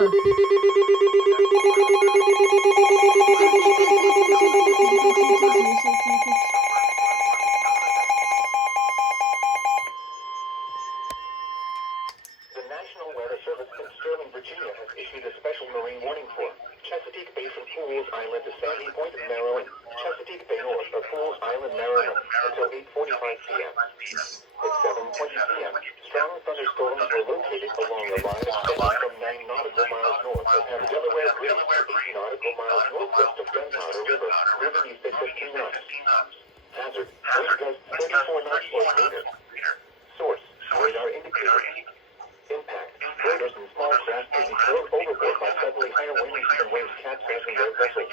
The National Weather Service in Sterling, Virginia has issued a special marine warning for Chesapeake Bay from Fools Island to Sandy Point, Maryland, Chesapeake Bay north of Fools Island, Maryland, until 8:45 p.m. At 7:20 p.m., strong thunderstorms were located along a line extending from 9 nautical miles north of the Delaware Bridge to 8 nautical miles northwest of Gunpowder River, moving east at 15 knots. Hazard, wind gusts 34 knots or greater. Source, radar indicator. Impact, freighters and small craft could be thrown overboard by suddenly higher winds and waves capsizing their vessels.